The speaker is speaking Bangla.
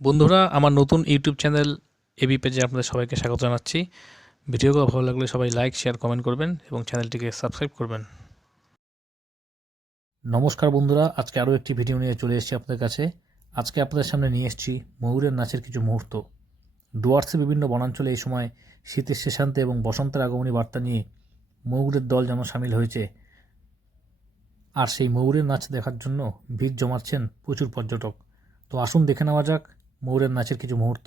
বন্ধুরা, আমার নতুন ইউটিউব চ্যানেল এবি পেজে আপনাদের সবাইকে স্বাগত জানাচ্ছি। ভিডিওগুলো ভালো লাগলে সবাই লাইক শেয়ার কমেন্ট করবেন এবং চ্যানেলটিকে সাবস্ক্রাইব করবেন। নমস্কার বন্ধুরা, আজকে আরও একটি ভিডিও নিয়ে চলে এসেছি আপনাদের কাছে। আজকে আপনাদের সামনে নিয়ে এসেছি ময়ূরের নাচের কিছু মুহূর্ত। ডুয়ার্সের বিভিন্ন বনাঞ্চলে এই সময় শীতের শেষান্তে এবং বসন্তের আগমনী বার্তা নিয়ে ময়ূরের দল যেন সামিল হয়েছে। আর সেই ময়ূরের নাচ দেখার জন্য ভিড় জমাচ্ছেন প্রচুর পর্যটক। তো আসুন দেখে নেওয়া যাক ময়ূরের নাচের কিছু মুহূর্ত